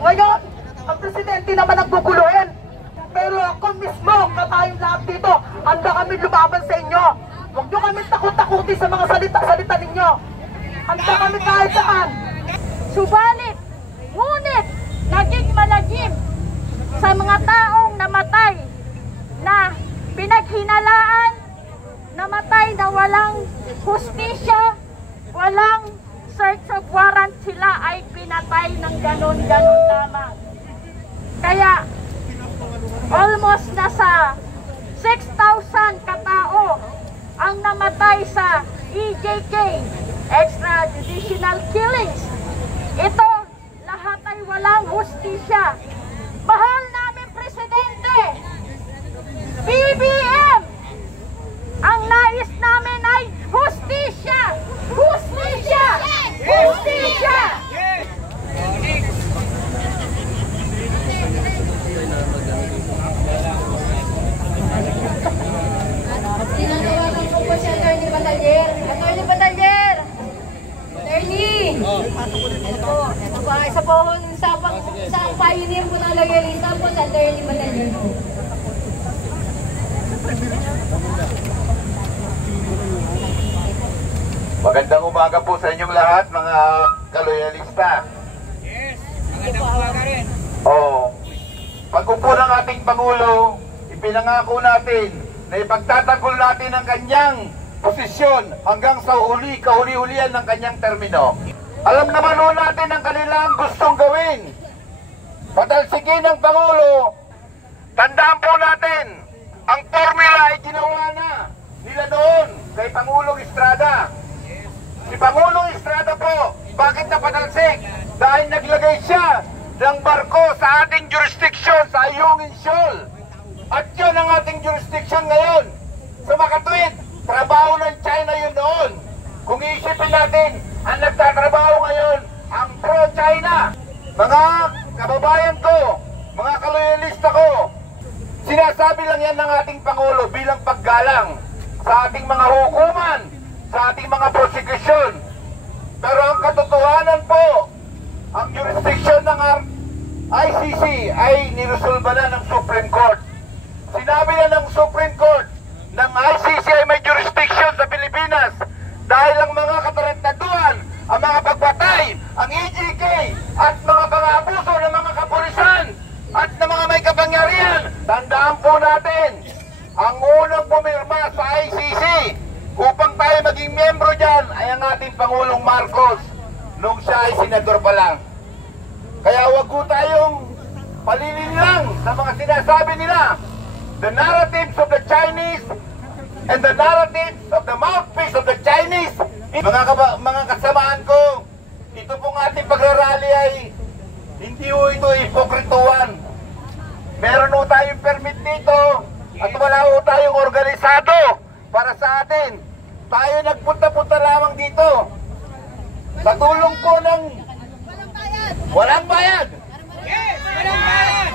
Ngayon, ang presidente naman ang guguluhin. Pero ako mismo, katayong lahat dito, handa kami lumaban sa inyo. Huwag nyo kami takot-takuti sa mga salita-salita ninyo. Handa kami kahit saan. Subalit, ngunit, naging malagim sa mga taong namatay na pinaghinalaan, namatay na walang hustisya, walang search of warrant, sila ay pinatay ng ganon-ganon lamang. Kaya, almost nasa 6,000 katao ang namatay sa EJK, extrajudicial killings. Ito, lahat ay walang hustisya. Mahal namin Presidente, BBM, ang nais namin ay hustisya! Hustisya! Hustisya! Tinatawagan ko po si Atty. Batalyer. Atty. Batalyer! Attorney! Ito po, isa po sa pioneer po ng loyalista po sa Atty. Batalyer. Magandang umaga po sa inyong lahat, mga kaloyalista. Yes, magandang umaga rin. Pag-upo ng ating Pangulo, ipinangako natin na ipagtatanggol natin ang kanyang posisyon hanggang sa kahuli-hulihan ng kanyang termino. Alam naman ho natin ang kanilang gustong gawin. Patalsigin ng Pangulo, tandaan po natin, ang formula ay ginawa na nila noon kay Pangulong Estrada. Si Pangulong Estrada po, bakit napatalsik? Dahil naglagay siya ng barko sa ating jurisdiction sa Ayungin Shoal. At yun ang ating jurisdiction ngayon. Sa makatuwid, trabaho ng China yun noon. Kung iisipin natin, ang nagtatrabaho ngayon, ang pro-China. Mga kababayan ko, mga kaloyalista ko, sinasabi lang yan ng ating Pangulo bilang paggalang sa ating mga hukuman, sa ating mga prosecution. Pero ang katotohanan po, ang jurisdiction ng ICC ay niresolba na ng Supreme Court. Sinabi na ng Supreme Court ng ICC ay may jurisdiction sa Pilipinas dahil ang mga katarantaduhan, ang mga pagpatay, ang EJK at mga pang-aabuso ng mga kapulisan at ng mga may kapangyarihan. Tandaan po natin, ang unang pumirma sa ICC upang tayo maging membro dyan ay ang ating Pangulong Marcos nung siya ay senador pa lang. Kaya wag po tayong palilin lang sa mga sinasabi nila. The narratives of the Chinese and the narratives of the mouthpiece of the Chinese. Mga kasamaan ko, ito pong ating pagrarally ay hindi po ito hipokrituan. Meron po tayong permit dito at wala po tayong organisado para sa atin. Tayo nagpunta-punta lamang dito. Sa tulong po ng walang bayad. Yes, walang bayad.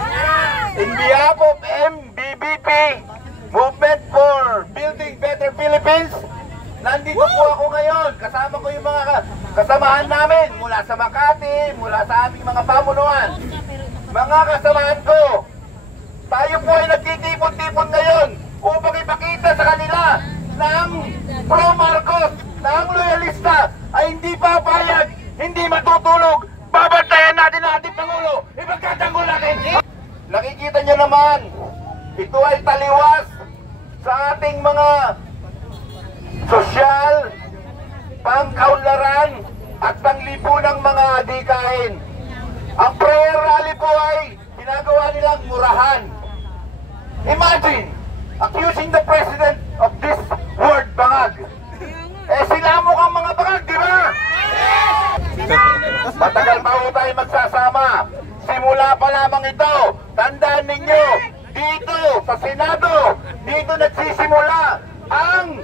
In behalf of MBBP, Movement for Building Better Philippines, nandito po ako ngayon. Kasama ko yung mga kasamahan namin mula sa Makati, mula sa aming mga pamunuan. Mga kasamahan ko, tayo po ay nagtitipon-tipon ngayon upang ipakita sa kanila na ang pro-Marcos, na ang loyalista ay hindi papayag, hindi matutulog. Babantayan natin ang ating Pangulo. Ipagtatanggol natin. Nakikita nyo naman, ito ay taliwas sa ating mga sosyal, pangkaunlaran at panglipunang mga adikain. Ang prayer rally po ay ginagawa nilang murahan. Imagine, accusing the president of this word bangag. Sila mukhang mga bangag, di ba? Matagal pa ho tayo magsasama. Simula pa lamang ito. Tandaan ninyo, dito sa Senado, dito nagsisimula ang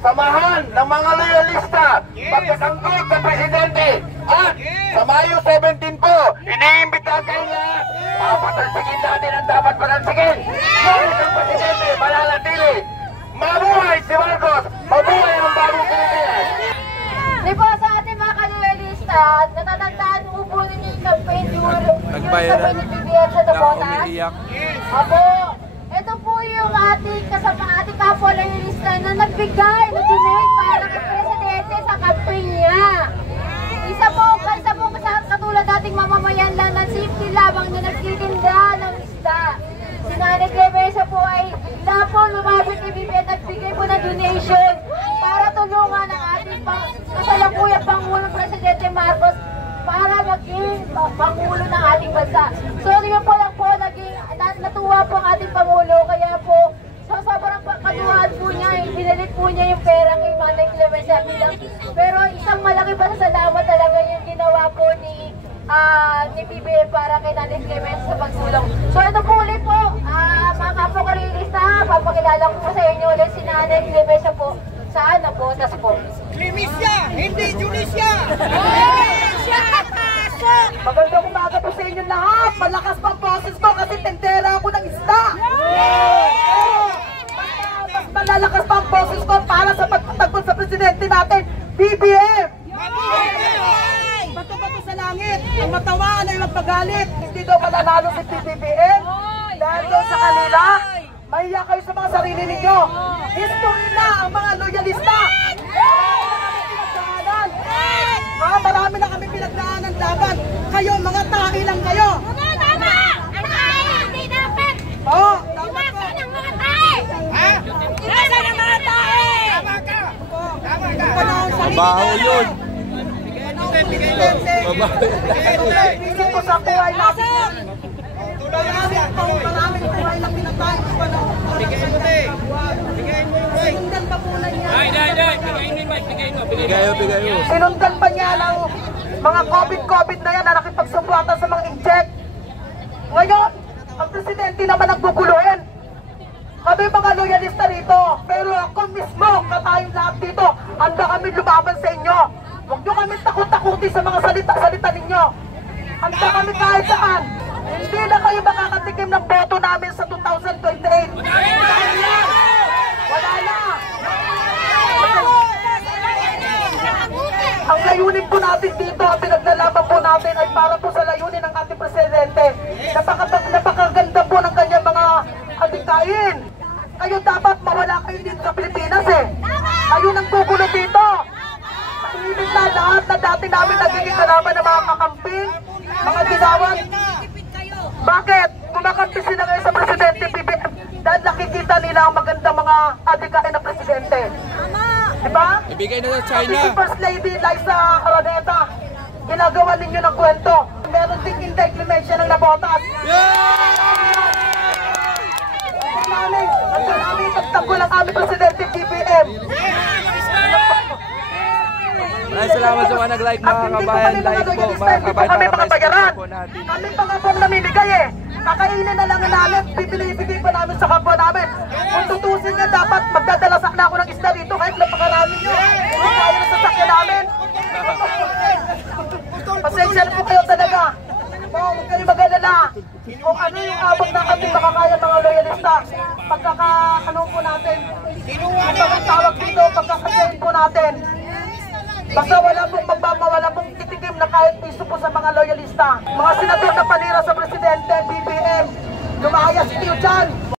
samahan ng mga loyalista pagkasanggol sa Presidente. At sa Mayo 17 po, iniimbitahan kayo lahat. Papatalsigin natin ang dapat patalsigin. Ngunit ang Presidente malalatili. Mabuhay si Marcos! Mabuhay ang bagong Pilipinas! Di po sa ating mga kaloyalista, natatandaan mo po ninyo yung campaign bayaran. Sa Na Tabotas. umiiyak. Opo. Ito po yung ating kasama, ating kapwa loyalista na nagbigay, nag-donate para kay Presidente sa campaign niya. Isa po katulad nating mamamayan lang ng safety lamang na nagtitinda ng isda. Si Nanay Clemesa po ay lumapit kay BBM at nagbigay po ng donation para tulungan ang ating kasalukuyang Pangulong Presidente Marcos para maging Pangulo ng ating bansa. So yun po lang po, natuwa po ang ating Pangulo, kaya po sa sobrang katuwaan po niya, binalit po niya yung pera kay Nanay Clemesa bilang. Pero isang malaki pa sa salamat talaga yung ginawa po ni BBM para kay Nanay Clemesa sa pagsulong. So ito po ulit po, mga kapwa-karilista, papakilala ko po sa inyo ulit si Nanay Clemesa po. Saan nabotas po? Clemencia, hindi Julicia! Magandang umaga po sa inyo lahat. Malakas pa ang boses ko kasi tendera ako ng isda. Mas malalakas pa ang boses ko para sa pagtatanggol sa presidente natin, BBM. Bato-bato sa langit, ang matawaan ay magpagalit. Hindi daw mananalo si BBM dahil daw sa kanila. Mahiya kayo sa mga sarili ninyo. History na ang mga loyalista. Marami na kami pinagdaanan laban. Kayo, mga tahi lang kayo. Tama! Ang tayo, hindi dapat! Oo, tama Iwasan ang mga tayo! Ha? Iwasan ang mga tayo! Tama ka! Tama ka! Mabaho yun. Isip ko sa buhay natin. Julicia, tuloy! Maraming buhay na pinatay ko pa na. Bigay mo din! Bigay mo yung mic! Sinundan pa po na niya. Bigay mo. Sinundan pa niya ng mga COVID na yan na nakipagsumbatan sa mga inject. Ngayon, ang presidente naman ang guguluhin. Kami mga loyalista rito, pero ako mismo, katayong lahat dito, handa kami lumaban sa inyo. Huwag nyo kami takot-takuti sa mga salita ninyo. Handa kami kahit saan. Hindi na kayo makakatikim ng boto namin sa 2028. Wala na. Ang layunin po natin dito, ang pinaglalaban po natin ay para po sa layunin ng ating presidente. Napakaganda po ng kanyang mga adikain. Kayo dapat mawala kayo dito sa Pilipinas eh. Kayo nang gugulo dito. Tahimik na lahat na dati namin nagiging kalaban ng mga kakamping, mga ginawan. Bakit? Kumakampi sila ngayon sa presidente BBM dahil nakikita nila ang magandang mga adikain ng presidente. Diba? Ibigay na sa China. Si First Lady Liza Araneta, ginagawa ninyo ng kwento. Meron ding Inday Clemencia ng nabotas. Ang namin tagtanggol ang aming presidente BBM. Maraming salamat sa mga nag-like mga kabayan. Like po mga kabayan, Kami mga bayaran. po natin. Kami pa nga pong namimigay eh. Kakainin na lang namin, bibigay pa namin sa kapwa namin. Kung tutusin nga dapat, magdadala sana ako ng isda dito kahit napakarami nyo. Hindi kaya na sasakyan namin. Pasensya na po kayo talaga. Huwag kayo mag-alala. Kung ano yung abot na kami makakaya mga loyalista, pagkaka-ano po natin, pagkakatawag dito, pagkakasayin po natin. Basta wala pong magmamawala pong titikim na kahit piso po sa mga loyalista. Mga senador na panira sa presidente, BBM, lumayas kayo dyan.